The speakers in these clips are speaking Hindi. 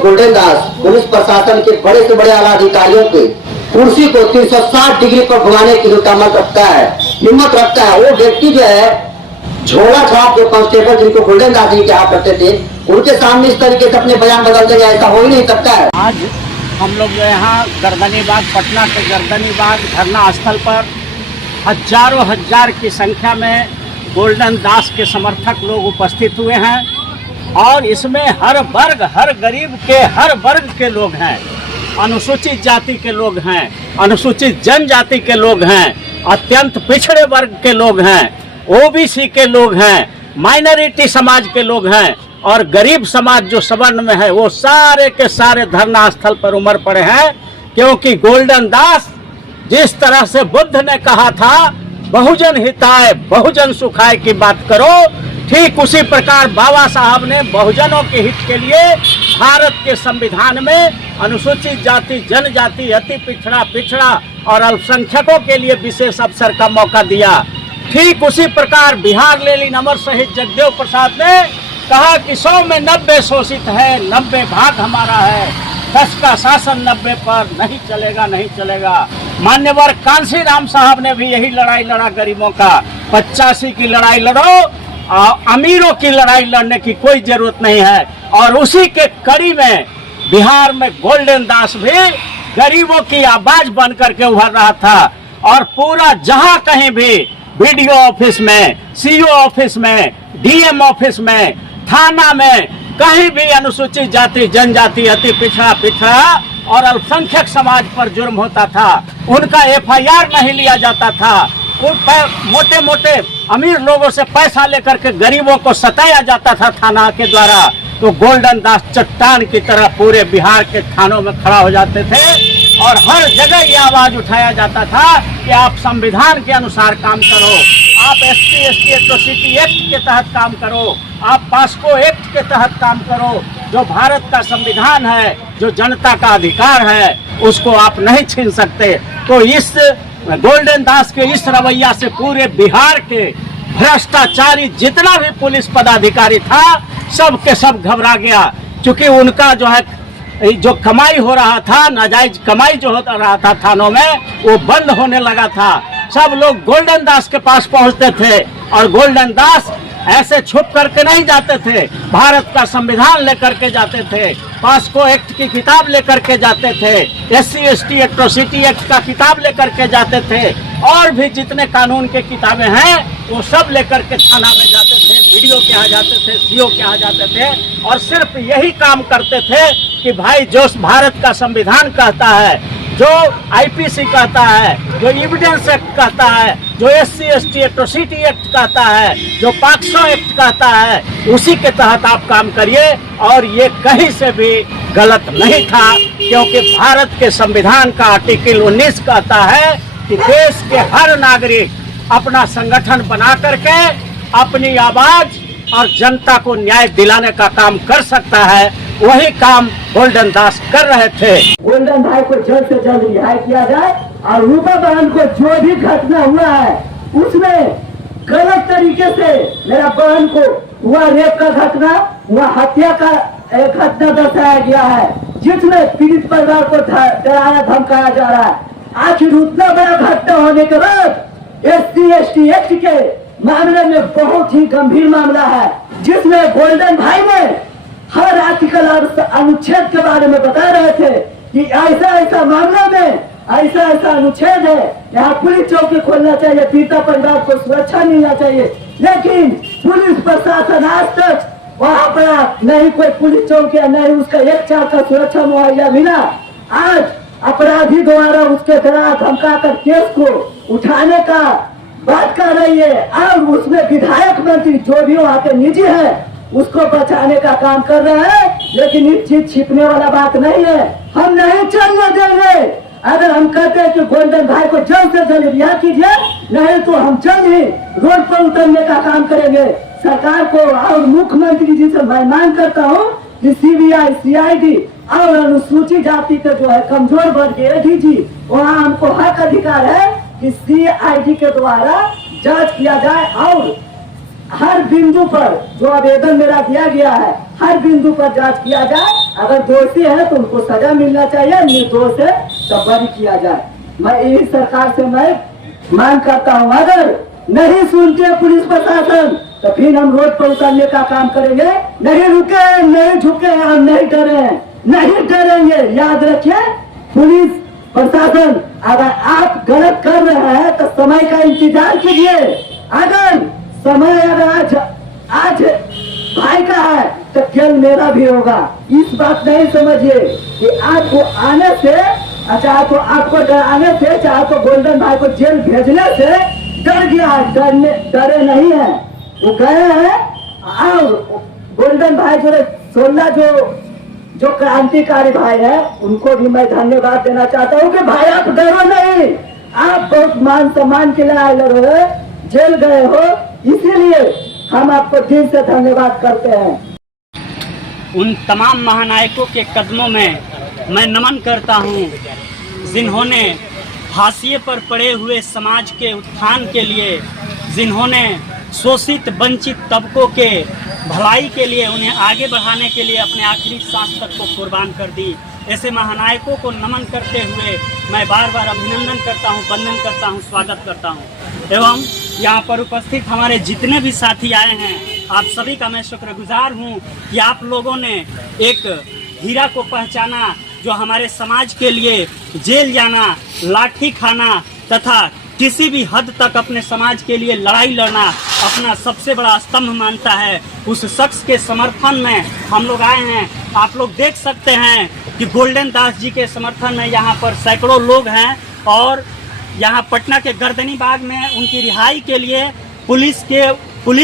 गोल्डन दास पुलिस प्रशासन के बड़े से बड़े आला अधिकारियों के कुर्सी को 360 डिग्री पर घुमाने की जो ताकत रखता है, हिम्मत रखता है, वो व्यक्ति जो है झोला छाप जो कांस्टेबल जिनको गोल्डन दास जी कहा करते थे, उनके सामने इस तरीके से अपने बयान बदल देंगे, ऐसा हो ही नहीं सकता है। आज हम लोग जो यहाँ गर्दनीबाग, पटना के गर्दनीबाग धरना स्थल पर हजारों हजार की संख्या में गोल्डन दास के समर्थक लोग उपस्थित हुए हैं और इसमें हर वर्ग, हर गरीब के, हर वर्ग के लोग हैं। अनुसूचित जाति के लोग हैं, अनुसूचित जनजाति के लोग हैं, अत्यंत पिछड़े वर्ग के लोग हैं, ओबीसी के लोग हैं, माइनॉरिटी समाज के लोग हैं और गरीब समाज जो सवर्ण में है वो सारे के सारे धरना स्थल पर उमड़ पड़े हैं। क्योंकि गोल्डन दास जिस तरह से बुद्ध ने कहा था बहुजन हिताय बहुजन सुखाय की बात करो, ठीक उसी प्रकार बाबा साहब ने बहुजनों के हित के लिए भारत के संविधान में अनुसूचित जाति, जनजाति, अति पिछड़ा और अल्पसंख्यकों के लिए विशेष अवसर का मौका दिया। ठीक उसी प्रकार बिहार लेलिन अमर शहीद जगदेव प्रसाद ने कहा कि 100 में 90 शोषित है, 90 भाग हमारा है, 10 का शासन 90 पर नहीं चलेगा, नहीं चलेगा। मान्यवर कांसी राम साहब ने भी यही लड़ाई लड़ा गरीबों का। 85 की लड़ाई लड़ो, अमीरों की लड़ाई लड़ने की कोई जरूरत नहीं है। और उसी के कड़ी में बिहार में गोल्डन दास भी गरीबों की आवाज बन करके उभर रहा था और पूरा जहां कहीं भी बीडीओ ऑफिस में, सीओ ऑफिस में, डीएम ऑफिस में, थाना में कहीं भी अनुसूचित जाति, जनजाति, अति पिछड़ा और अल्पसंख्यक समाज पर जुर्म होता था, उनका एफआईआर नहीं लिया जाता था। मोटे मोटे अमीर लोगों से पैसा लेकर के गरीबों को सताया जाता था थाना के द्वारा। तो गोल्डन दास चट्टान की तरह पूरे बिहार के थानों में खड़ा हो जाते थे और हर जगह ये आवाज उठाया जाता था कि आप संविधान के अनुसार काम करो, आप SC/ST एट्रोसिटी एक्ट के तहत काम करो, आप पास्को एक्ट के तहत काम करो। जो भारत का संविधान है, जो जनता का अधिकार है, उसको आप नहीं छीन सकते। तो इस गोल्डन दास के इस रवैया से पूरे बिहार के भ्रष्टाचारी जितना भी पुलिस पदाधिकारी था सब के सब घबरा गया। क्योंकि उनका जो है जो कमाई हो रहा था, नाजायज कमाई जो हो रहा था थानों में, वो बंद होने लगा था। सब लोग गोल्डन दास के पास पहुंचते थे और गोल्डन दास ऐसे छुप करके नहीं जाते थे, भारत का संविधान लेकर के जाते थे, पास्को एक्ट की किताब लेकर के जाते थे, SC/ST एट्रोसिटी एक्ट का किताब लेकर के जाते थे और भी जितने कानून के किताबें हैं वो सब लेकर के थाना में जाते थे, वीडियो के यहाँ जाते थे, सीओ के यहाँ जाते थे और सिर्फ यही काम करते थे कि भाई जो भारत का संविधान कहता है, जो IPC कहता है, जो एविडेंस एक्ट कहता है, जो SC/ST एट्रोसिटी एक्ट कहता है, जो पाक्सो एक्ट कहता है, उसी के तहत आप काम करिए। और ये कहीं से भी गलत नहीं था क्योंकि भारत के संविधान का आर्टिकल 19 कहता है कि देश के हर नागरिक अपना संगठन बना करके अपनी आवाज और जनता को न्याय दिलाने का काम कर सकता है। वही काम गोल्डन दास कर रहे थे। गोल्डन भाई को जल्द से जल्द रिहाई किया जाए और रूपा बहन को जो भी घटना हुआ है उसमें गलत तरीके से मेरा बहन को हुआ रेप का घटना, हुआ हत्या का एक घटना दर्शाया गया है जिसमें पीड़ित परिवार को डराया धमकाया जा रहा है। आखिर उतना बड़ा घटना होने के बाद SC/ST एक्ट के मामले में बहुत ही गंभीर मामला है जिसमें गोल्डन भाई ने हर आर्टिकल और अनुच्छेद के बारे में बता रहे थे कि ऐसा ऐसा मामला में ऐसा ऐसा अनुच्छेद है, यहाँ पुलिस चौकी खोलना चाहिए, पीड़िता परिवार को सुरक्षा मिलना चाहिए। लेकिन पुलिस प्रशासन आज तक वहाँ पर नहीं कोई पुलिस चौकी, नहीं उसका 1/4 का सुरक्षा मुहैया मिला। आज अपराधी द्वारा उसके डरा धमका कर केस को उठाने का बात कर रही है और उसमें विधायक मंत्री जो भी वहाँ के निजी है उसको बचाने का काम कर रहे हैं। लेकिन इस चीज छिपने वाला बात नहीं है, हम नहीं चलने देंगे। अगर हम कहते हैं कि गोल्डन भाई को जल्द से जल्द रिहा कीजिए, नहीं तो हम जल्द ही रोड पर उतरने का काम करेंगे। सरकार को और मुख्यमंत्री जी से मैं मांग करता हूँ कि CBI, CID और अनुसूचित जाति के जो है कमजोर वर्ग के ADG, वहाँ हमको हक अधिकार है कि CID के द्वारा जांच किया जाए और हर बिंदु पर जो आवेदन मेरा दिया गया है, हर बिंदु पर जांच किया जाए। अगर दोषी है तो उनको सजा मिलना चाहिए, निर्दोष है तो बरी किया जाए। मैं यही सरकार से मैं मांग करता हूँ। अगर नहीं सुनते पुलिस प्रशासन तो फिर हम रोड पर उतरने का काम करेंगे। नहीं रुके, नहीं झुके, हम नहीं डरे, नहीं डरेंगे। याद रखिए, पुलिस प्रशासन अगर आप गलत कर रहे हैं तो समय का इंतजार कीजिए। अगर समय अगर आज भाई का है तो कल मेरा भी होगा। इस बात नहीं समझिए कि आपको आने से, चाहे तो आपको डराने से, चाहे तो गोल्डन भाई को जेल भेजने से डर गया, डरे नहीं है। वो गए हैं। और गोल्डन भाई जो 16 जो क्रांतिकारी भाई है, उनको भी मैं धन्यवाद देना चाहता हूँ कि भाई आप डरो नहीं, आप बहुत मान सम्मान के लिए आए रहे, जेल गए हो, इसीलिए हम आपको दिल से धन्यवाद करते हैं। उन तमाम महानायकों के कदमों में मैं नमन करता हूँ जिन्होंने हाशिए पर पड़े हुए समाज के उत्थान के लिए, जिन्होंने शोषित वंचित तबकों के भलाई के लिए, उन्हें आगे बढ़ाने के लिए अपने आखिरी सांस तक को कुर्बान कर दी। ऐसे महानायकों को नमन करते हुए मैं बार बार अभिनंदन करता हूं, वंदन करता हूं, स्वागत करता हूं। एवं यहां पर उपस्थित हमारे जितने भी साथी आए हैं, आप सभी का मैं शुक्रगुजार हूं कि आप लोगों ने एक हीरा को पहचाना जो हमारे समाज के लिए जेल जाना, लाठी खाना तथा किसी भी हद तक अपने समाज के लिए लड़ाई लड़ना अपना सबसे बड़ा स्तंभ मानता है। उस शख्स के समर्थन में हम लोग आए हैं। आप लोग देख सकते हैं कि गोल्डन दास जी के समर्थन में यहाँ पर सैकड़ों लोग हैं और यहाँ पटना के गर्दनी बाग में उनकी रिहाई के लिए पुलिस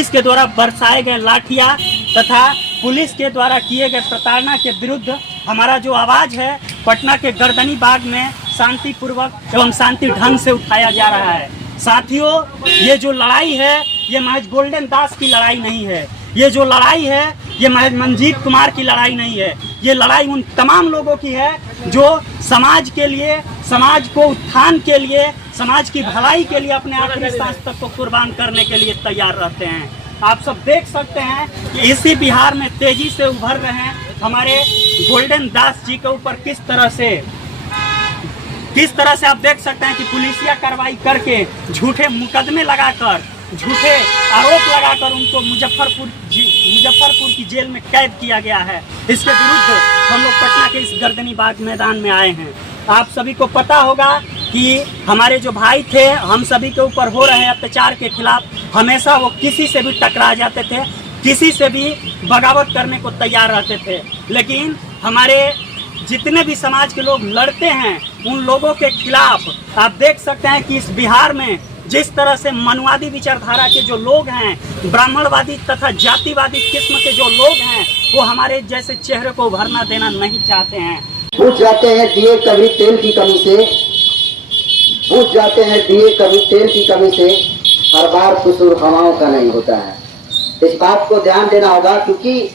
के द्वारा बरसाए गए लाठियाँ तथा पुलिस के द्वारा किए गए प्रताड़ना के विरुद्ध हमारा जो आवाज़ है पटना के गर्दनी बाग में शांतिपूर्वक एवं शांति ढंग से उठाया जा रहा है। साथियों, ये जो लड़ाई है ये महज गोल्डन दास की लड़ाई नहीं है। ये जो लड़ाई है ये महज मंजीत कुमार की लड़ाई नहीं है। ये लड़ाई उन तमाम लोगों की है जो समाज के लिए, समाज को उत्थान के लिए, समाज की भलाई के लिए अपने आखिरी सांस तक को कुर्बान करने के लिए तैयार रहते हैं। आप सब देख सकते हैं कि इसी बिहार में तेजी से उभर रहे हैं हमारे गोल्डन दास जी के ऊपर किस तरह से आप देख सकते हैं कि पुलिसिया कार्रवाई करके झूठे मुकदमे लगाकर, झूठे आरोप लगाकर उनको मुजफ्फरपुर की जेल में कैद किया गया है। इसके विरुद्ध हम लोग पटना के इस गर्दनी बाग मैदान में आए हैं। आप सभी को पता होगा कि हमारे जो भाई थे, हम सभी के ऊपर हो रहे अत्याचार के खिलाफ हमेशा वो किसी से भी टकरा जाते थे, किसी से भी बगावत करने को तैयार रहते थे। लेकिन हमारे जितने भी समाज के लोग लड़ते हैं उन लोगों के खिलाफ आप देख सकते हैं कि इस बिहार में जिस तरह से मनुवादी विचारधारा के जो लोग हैं, ब्राह्मणवादी तथा जातिवादी किस्म के जो लोग हैं, वो हमारे जैसे चेहरे को उभरना देना नहीं चाहते हैं। बुझ जाते हैं दिए कभी तेल की कमी से, बुझ जाते हैं दिए कभी तेल की कमी से, हर बार कसूर हवाओं का नहीं होता है। इस बात को ध्यान देना होगा, क्योंकि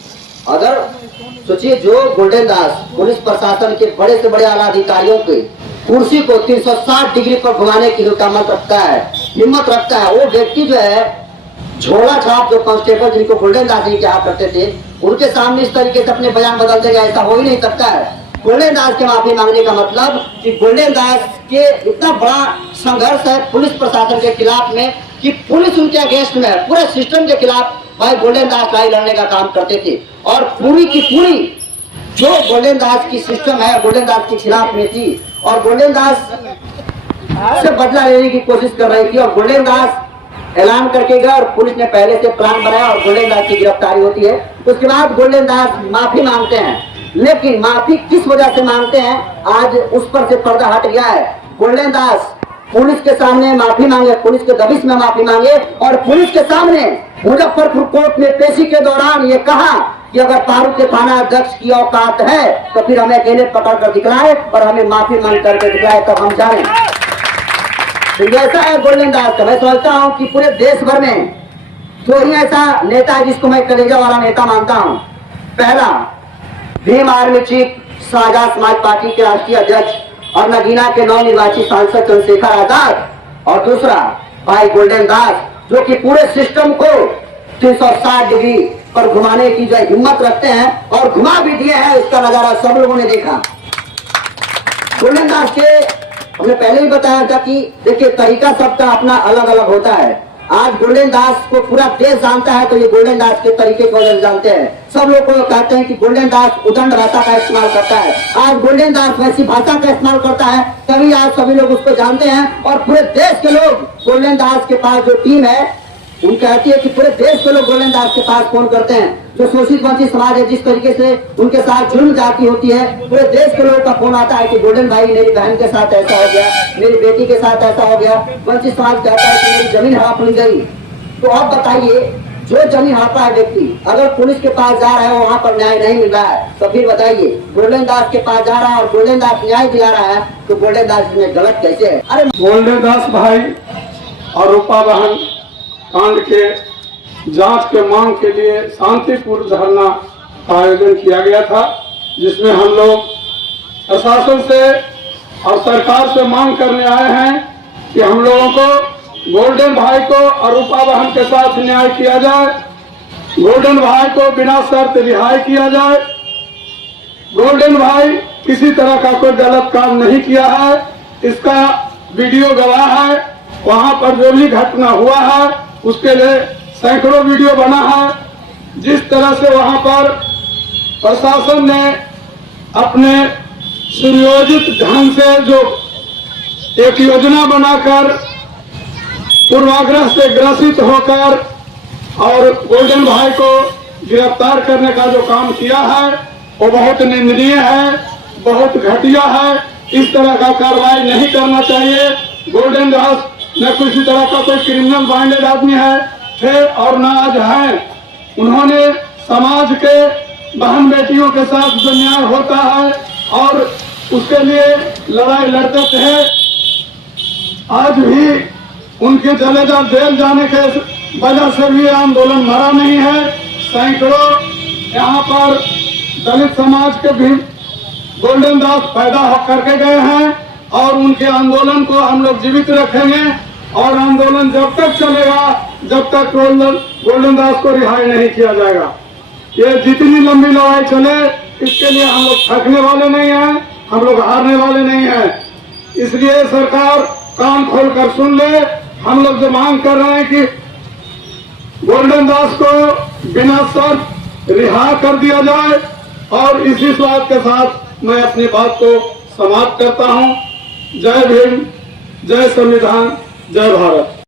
अगर सोचिए जो गोल्डन दास पुलिस प्रशासन के बड़े से बड़े आला अधिकारियों के कुर्सी को 360 डिग्री पर घुमाने की हिम्मत रखता है, वो व्यक्ति जो है झोला छाप जो कांस्टेबल जिनको गोल्डन दास जी क्या करते थे, उनके सामने इस तरीके से अपने बयान बदल देगा, ऐसा हो ही नहीं सकता है। गोल्डन दास के माफी मांगने का मतलब कि गोल्डन दास के इतना बड़ा संघर्ष है पुलिस प्रशासन के खिलाफ में कि पुलिस उनके अगेंस्ट में है, पूरे सिस्टम के खिलाफ भाई गोल्डन दास लड़ाई लड़ने का काम करते थे। और पूरी की पूरी जो गोल्डन दास की सिस्टम है गोल्डन दास के खिलाफ में थी और गोल्डन दास से बदला लेने की कोशिश कर रही थी। और गोल्डन दास ऐलान करके गया और पुलिस ने पहले से प्लान बनाया और गोल्डन दास की गिरफ्तारी होती है। उसके बाद गोल्डन दास माफी मांगते हैं, लेकिन माफी किस वजह से मांगते हैं आज उस पर से पर्दा हट गया है। गोल्डन दास पुलिस के सामने माफी मांगे, पुलिस के दबिश में माफी मांगे और पुलिस के सामने मुजफ्फरपुर कोर्ट में पेशी के दौरान ये कहा कि अगर फारूक के थाना अध्यक्ष की औकात है तो फिर हमें अकेले पकड़ कर दिखलाए और हमें माफी मांग करके दिखलाए, तब हम जाने। तो ऐसा है गोल्डन दास का। मैं समझता हूँ कि पूरे देश भर में दो ही ऐसा नेता है जिसको मैं कलेजा वाला नेता मानता हूँ। पहला भीम आर्मी चीफ शाहजहां समाज पार्टी के राष्ट्रीय अध्यक्ष और नगीना के नवनिर्वाचित सांसद चंद्रशेखर आजाद, और दूसरा भाई गोल्डन दास जो कि पूरे सिस्टम को 360 डिग्री पर घुमाने की जो हिम्मत रखते हैं और घुमा भी दिए हैं, उसका नजारा सब लोगों ने देखा। गोल्डन दास के हमने पहले ही बताया था कि देखिए तरीका सबका अपना अलग अलग होता है। आज गोल्डन दास को पूरा देश जानता है तो ये गोल्डन दास के तरीके को जानते हैं। सब लोग को कहते हैं कि गोल्डन दास उदंड भाषा का इस्तेमाल करता है। आज गोल्डन दास वैसी भाषा का इस्तेमाल करता है, तभी आज सभी लोग उसको जानते हैं। और पूरे देश के लोग गोल्डन दास के पास जो टीम है उन कहती है कि पूरे देश के लोग गोल्डन दास के पास फोन करते हैं। जो शोषित वंचित समाज है, जिस तरीके से उनके साथ जुल्म जाती होती है, पूरे देश के लोगों का फोन आता है कि गोल्डन भाई मेरी बहन के साथ ऐसा हो गया, मेरी बेटी के साथ ऐसा हो गया। वंचित समाज कहता है कि मेरी जमीन हड़प ली गई। तो अब बताइए, जो जमीन हड़पा है व्यक्ति अगर पुलिस के पास जा रहा है, वहाँ पर न्याय नहीं मिल रहा है, तो फिर बताइए गोल्डन दास के पास जा रहा है और गोल्डन दास न्याय दिला रहा है, तो गोल्डन दास में गलत कैसे है? अरे गोल्डन दास भाई और रूपा बहन कांड के जांच के मांग के लिए शांतिपूर्ण धरना का आयोजन किया गया था, जिसमें हम लोग प्रशासन से और सरकार से मांग करने आए हैं कि हम लोगों को गोल्डन भाई को और रूपा बहन के साथ न्याय किया जाए। गोल्डन भाई को बिना शर्त रिहाई किया जाए। गोल्डन भाई किसी तरह का कोई गलत काम नहीं किया है, इसका वीडियो गवाह है। वहां पर जो भी घटना हुआ है उसके लिए सैकड़ों वीडियो बना है। जिस तरह से वहां पर प्रशासन ने अपने सुनियोजित ढंग से जो एक योजना बनाकर पूर्वाग्रह से ग्रसित होकर और गोल्डन भाई को गिरफ्तार करने का जो काम किया है वो बहुत निंदनीय है, बहुत घटिया है। इस तरह का कार्रवाई नहीं करना चाहिए। गोल्डन दास न किसी तरह का कोई क्रिमिनल माइंडेड आदमी है थे और न आज है। उन्होंने समाज के बहन बेटियों के साथ जो न्याय होता है और उसके लिए लड़ाई लड़ते थे, आज भी उनके जेल जाने के वजह से भी आंदोलन मरा नहीं है। सैकड़ों यहाँ पर दलित समाज के भी गोल्डन दास पैदा हो करके गए हैं और उनके आंदोलन को हम लोग जीवित रखेंगे और आंदोलन जब तक चलेगा जब तक गोल्डन दास को रिहाई नहीं किया जाएगा। ये जितनी लंबी लड़ाई चले इसके लिए हम लोग थकने वाले नहीं हैं, हम लोग हारने वाले नहीं हैं। इसलिए सरकार कान खोल कर सुन ले। हम लोग जो मांग कर रहे हैं कि गोल्डन दास को बिना शर्त रिहा कर दिया जाए और इसी स्वाद के साथ मैं अपनी बात को समाप्त करता हूं। जय भीम, जय संविधान, जय भारत।